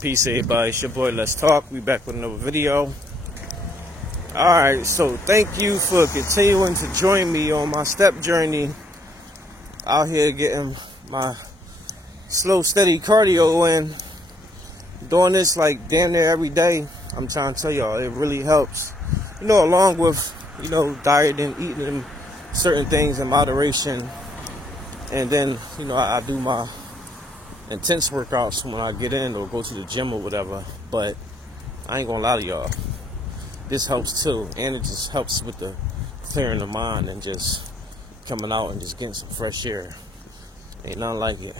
Peace, everybody. It's your boy, Let's Talk. We back with another video. Alright, so thank you for continuing to join me on my step journey. Out here getting my slow, steady cardio in. Doing this like damn near every day. I'm trying to tell y'all, it really helps. Along with, dieting, eating certain things in moderation. And then, I do my intense workouts when I get in or go to the gym or whatever. But I ain't gonna lie to y'all, this helps too, and it just helps with the clearing the mind and just coming out and just getting some fresh air. Ain't nothing like it.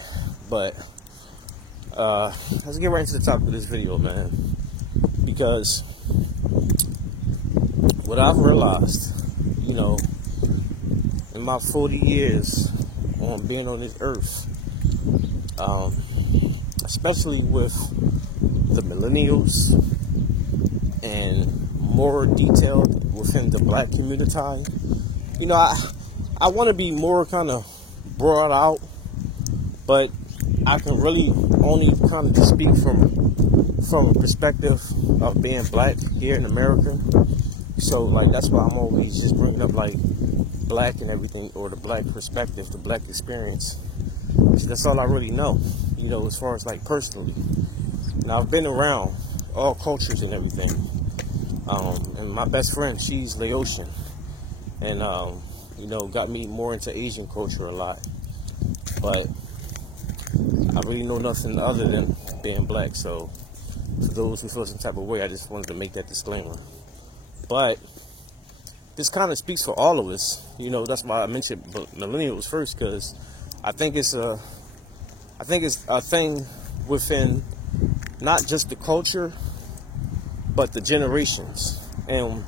But let's get right into the topic of this video, man, because what I've realized, in my 40 years on being on this earth, especially with the millennials and more detailed within the black community, I want to be more kind of brought out, but I can really only kind of just speak from a perspective of being black here in America. So like that's why I'm always just bringing up like black and everything, or the black perspective, the black experience. That's all I really know, as far as like personally. Now I've been around all cultures and everything. And my best friend, she's Laotian, and got me more into Asian culture a lot. But I really know nothing other than being black. So for those who feel some type of way, I just wanted to make that disclaimer. But this kind of speaks for all of us. That's why I mentioned millennials first, because I think it's a thing within not just the culture, but the generations. And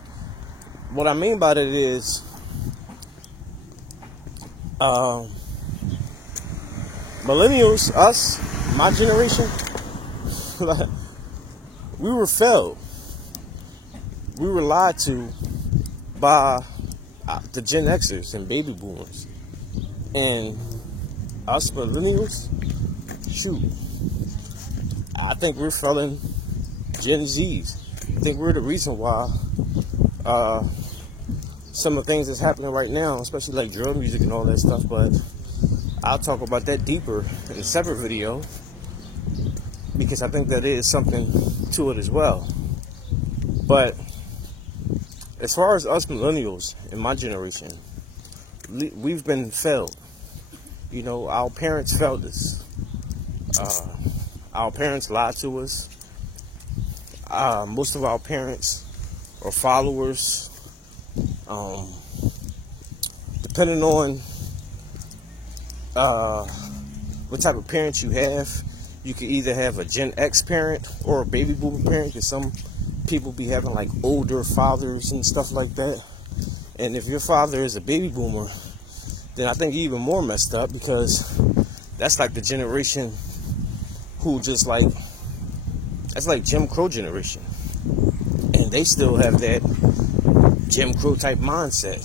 what I mean by that is, millennials, us, my generation, we were failed. We were lied to by the Gen Xers and baby boomers. And us millennials, shoot, I think we're failing Gen Zs. I think we're the reason why some of the things that's happening right now, especially like drill music and all that stuff. But I'll talk about that deeper in a separate video, because I think that is something to it as well. But as far as us millennials in my generation, we've been failed. Our parents failed us. Our parents lied to us. Most of our parents are followers. Depending on what type of parents you have, you can either have a Gen X parent or a baby boomer parent, because some people be having like older fathers and stuff like that. And if your father is a baby boomer, then I think you're even more messed up, because that's like the generation who just like, that's like Jim Crow generation, and they still have that Jim Crow type mindset,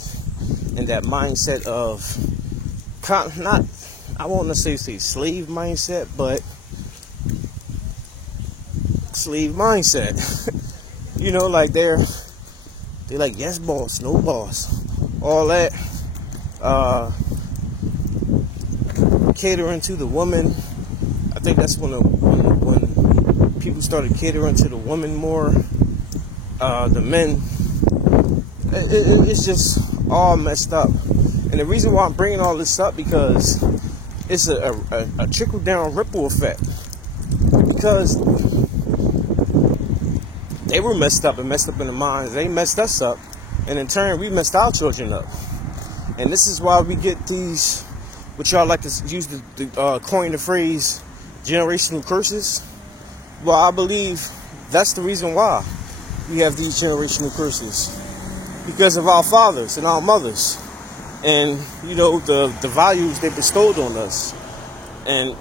and that mindset of not, I won't necessarily say slave mindset, but slave mindset. Like they're like, yes boss, no boss, all that, catering to the woman. I think that's when people started catering to the woman more. The men, it's just all messed up. And the reason why I'm bringing all this up, because it's a trickle down ripple effect. Because they were messed up in the minds. They messed us up, and in turn we messed our children up. And this is why we get these, what y'all like to use the coin the phrase, generational curses. Well, I believe that's the reason why we have these generational curses, because of our fathers and our mothers, and the values they bestowed on us. And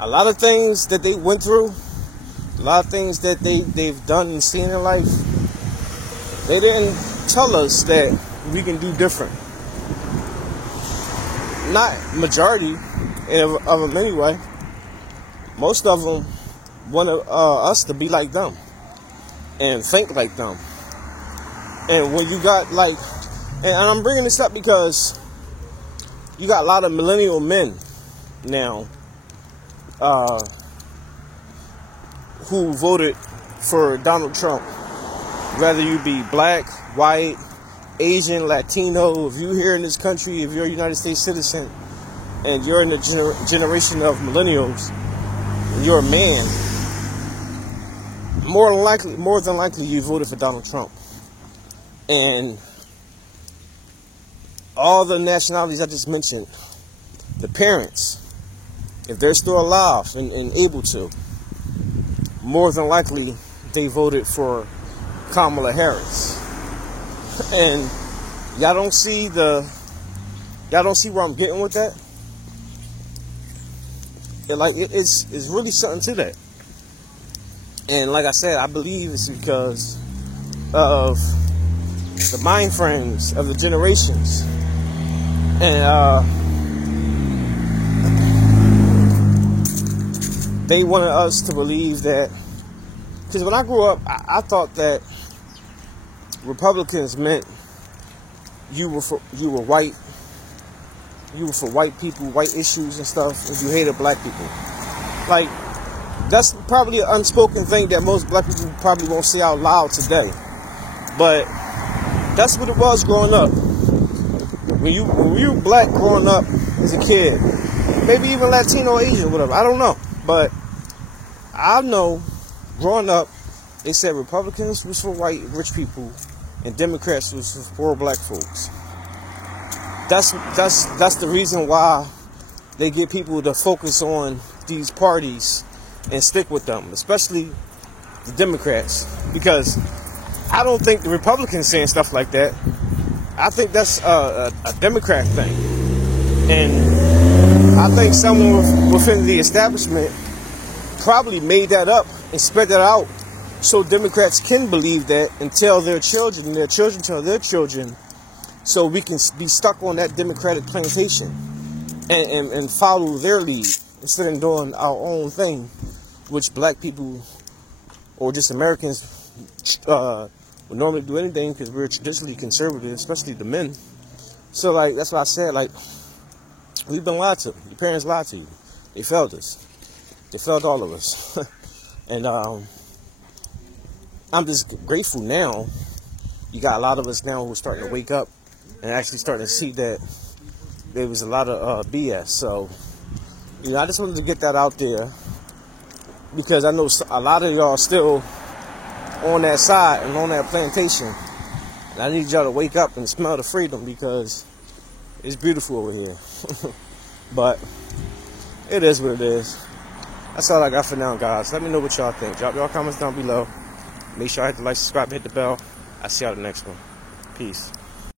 a lot of things that they went through, a lot of things that they've done and seen in life, they didn't tell us that we can do different. not majority of them anyway. Most of them want us to be like them and think like them. And when you got like, and I'm bringing this up because you got a lot of millennial men now who voted for Donald Trump. Whether you be black, white, Asian, Latino, if you're here in this country, if you're a United States citizen, and you're in the generation of millennials, you're a man, more than likely you voted for Donald Trump. And all the nationalities I just mentioned, the parents, if they're still alive and able to, more than likely they voted for Kamala Harris. And y'all don't see where I'm getting with that? And like it's really something to that. And like I said, I believe it's because of the mind frames of the generations. And they wanted us to believe that, because when I grew up, I thought that Republicans meant you were white. You were for white people, white issues and stuff, and you hated black people. Like, that's probably an unspoken thing that most black people probably won't say out loud today. But that's what it was growing up. When you were black growing up as a kid, maybe even Latino or Asian, whatever, I don't know. But I know, growing up, they said Republicans was for white, rich people, and Democrats was for poor black folks. That's the reason why they get people to focus on these parties and stick with them, especially the Democrats, because I don't think the Republicans saying stuff like that. I think that's a Democrat thing, and I think someone within the establishment probably made that up and spread that out so Democrats can believe that and tell their children, and their children tell their children, so we can be stuck on that Democratic plantation and follow their lead instead of doing our own thing, which black people or just Americans would normally do anything because we're traditionally conservative, especially the men. So, like, that's why I said, like, we've been lied to. Your parents lied to you. They failed us. They failed all of us. And I'm just grateful now. You got a lot of us now who are starting to wake up and actually starting to see that there was a lot of BS. So, you know, I just wanted to get that out there because I know a lot of y'all are still on that side and on that plantation. And I need y'all to wake up and smell the freedom because it's beautiful over here. But it is what it is. That's all I got for now, guys. Let me know what y'all think. Drop y'all comments down below. Make sure I hit the like, subscribe, hit the bell. I'll see y'all the next one. Peace.